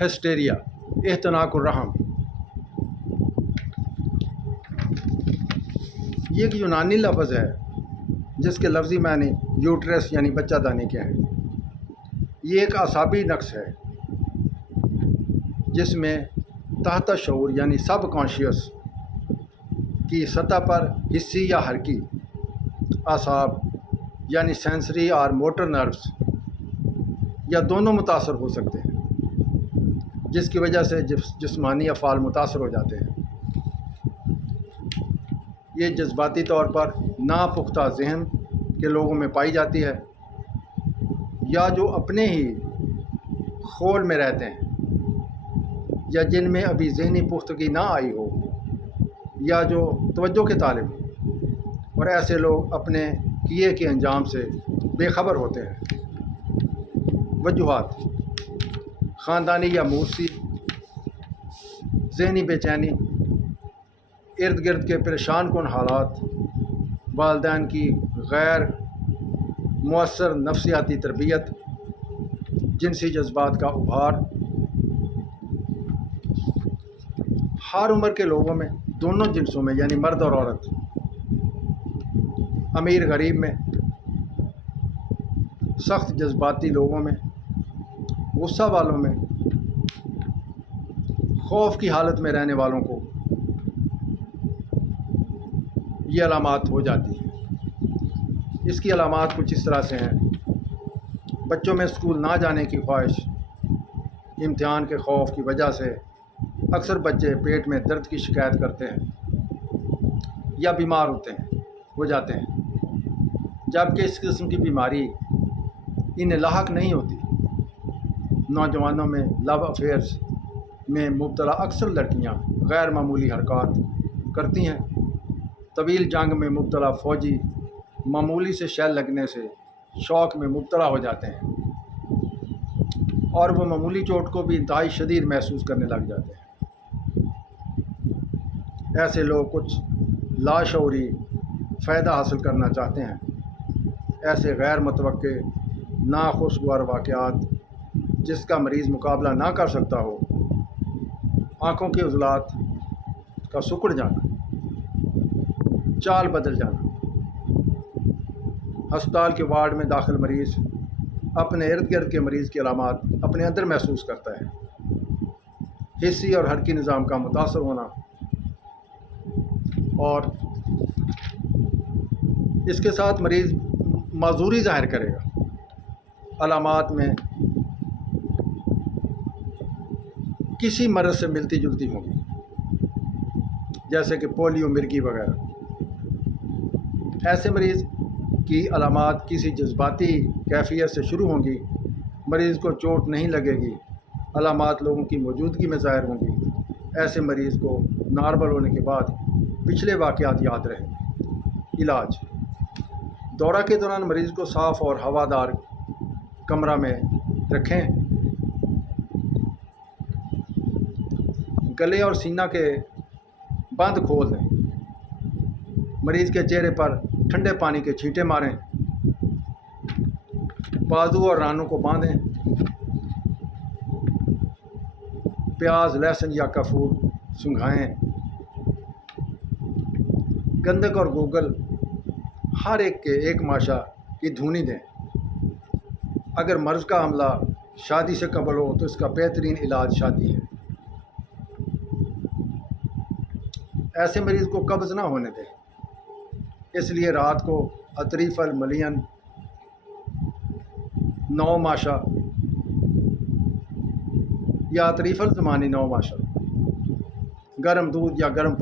Hysteria, اختناق الرحم، یہ ایک یونانی لفظ ہے جس کے لفظی معنی یوٹرس یعنی بچہ دانی کے ہیں۔ یہ ایک اعصابی نقص ہے جس میں تحت شعور یعنی سب کانشیس کی سطح پر حسی یا حرکی اعصاب یعنی سینسری اور موٹر نروس یا دونوں متاثر ہو سکتے ہیں، جس کی وجہ سے جسمانی افعال متاثر ہو جاتے ہیں۔ یہ جذباتی طور پر ناپختہ ذہن کے لوگوں میں پائی جاتی ہے، یا جو اپنے ہی خول میں رہتے ہیں، یا جن میں ابھی ذہنی پختگی نہ آئی ہو، یا جو توجہ کے طالب ہیں، اور ایسے لوگ اپنے کیے کے انجام سے بے خبر ہوتے ہیں۔ وجوہات: خاندانی یا موروثی، ذہنی بے چینی، ارد گرد کے پریشان کن حالات، والدین کی غیر مؤثر نفسیاتی تربیت، جنسی جذبات کا ابھار۔ ہر عمر کے لوگوں میں، دونوں جنسوں میں یعنی مرد اور عورت، امیر غریب میں، سخت جذباتی لوگوں میں، غصہ والوں میں، خوف کی حالت میں رہنے والوں کو یہ علامات ہو جاتی ہیں۔ اس کی علامات کچھ اس طرح سے ہیں: بچوں میں اسکول نہ جانے کی خواہش، امتحان کے خوف کی وجہ سے اکثر بچے پیٹ میں درد کی شکایت کرتے ہیں یا بیمار ہو جاتے ہیں، جبکہ اس قسم کی بیماری انہیں لاحق نہیں ہوتی۔ نوجوانوں میں لو افیئرز میں مبتلا اکثر لڑکیاں غیر معمولی حرکات کرتی ہیں۔ طویل جنگ میں مبتلا فوجی معمولی سے شیل لگنے سے شوق میں مبتلا ہو جاتے ہیں، اور وہ معمولی چوٹ کو بھی انتہائی شدید محسوس کرنے لگ جاتے ہیں۔ ایسے لوگ کچھ لاشعوری فائدہ حاصل کرنا چاہتے ہیں۔ ایسے غیر متوقع ناخوشگوار واقعات جس کا مریض مقابلہ نہ کر سکتا ہو، آنکھوں کے عضلات کا سکڑ جانا، چال بدل جانا، ہسپتال کے وارڈ میں داخل مریض اپنے ارد گرد کے مریض کی علامات اپنے اندر محسوس کرتا ہے، حسی اور حرکی نظام کا متاثر ہونا، اور اس کے ساتھ مریض معذوری ظاہر کرے گا۔ علامات میں کسی مرض سے ملتی جلتی ہوں گی، جیسے کہ پولیو، مرگی وغیرہ۔ ایسے مریض کی علامات کسی جذباتی کیفیت سے شروع ہوں گی، مریض کو چوٹ نہیں لگے گی، علامات لوگوں کی موجودگی میں ظاہر ہوں گی۔ ایسے مریض کو نارمل ہونے کے بعد پچھلے واقعات یاد رہیں گے۔ علاج: دورہ کے دوران مریض کو صاف اور ہوادار کمرہ میں رکھیں۔ گلے اور سینہ کے بند کھول دیں۔ مریض کے چہرے پر ٹھنڈے پانی کے چھینٹے ماریں۔ بازو اور رانوں کو باندھیں۔ پیاز، لہسن یا کافور سنگھائیں۔ گندھک اور گوگل ہر ایک کے ایک ماشا کی دھونی دیں۔ اگر مرض کا حملہ شادی سے قبل ہو تو اس کا بہترین علاج شادی ہے۔ ایسے مریض کو قبض نہ ہونے دیں، اس لیے رات کو اطریف الملین 9 ماشا یا اطریف الزمانی 9 ماشا گرم دودھ یا گرم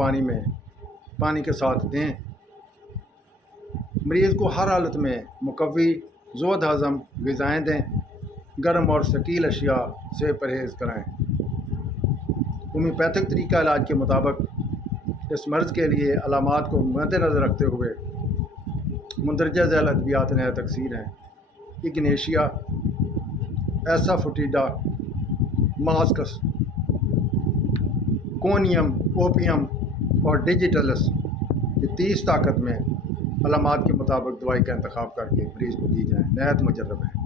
پانی کے ساتھ دیں۔ مریض کو ہر حالت میں مقوی زود ہضم غذائیں دیں۔ گرم اور ثقیل اشیاء سے پرہیز کرائیں۔ ہومیوپیتھک طریقہ علاج کے مطابق اس مرض کے لیے علامات کو مد نظر رکھتے ہوئے مندرجہ ذیل ادویات نہایت اکثر ہیں: اگنیشیا، ایسافوٹیڈا، ماسکس، کونیم، اوپیم اور ڈیجیٹلس۔ یہ 30 طاقت میں علامات کے مطابق دوائی کا انتخاب کر کے مریض کو دی جائیں، نہایت مجرب ہے۔